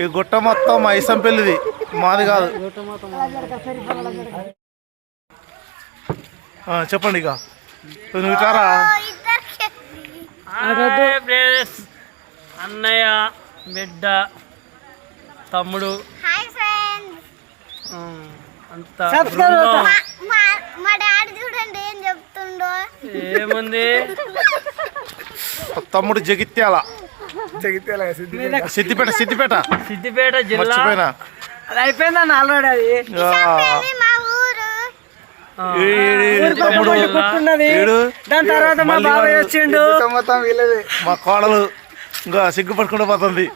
ఈ గుట్ట మొత్తం మైసం పెళ్ళిది, మాది కాదు. చెప్పండి ఇక నువ్వు కారా. అన్నయ్య, బిడ్డ, తమ్ముడు అంతా ఏముంది. తమ్ముడు జగిత్యాల సిద్దిపేట జిల్లా అయిపోయిందన్న ఆల్రెడీ. దాని తర్వాత మా బాబాయ్ వచ్చిండు, మా కోడలు ఇంకా సిగ్గుపడుకుంటూ పోతుంది.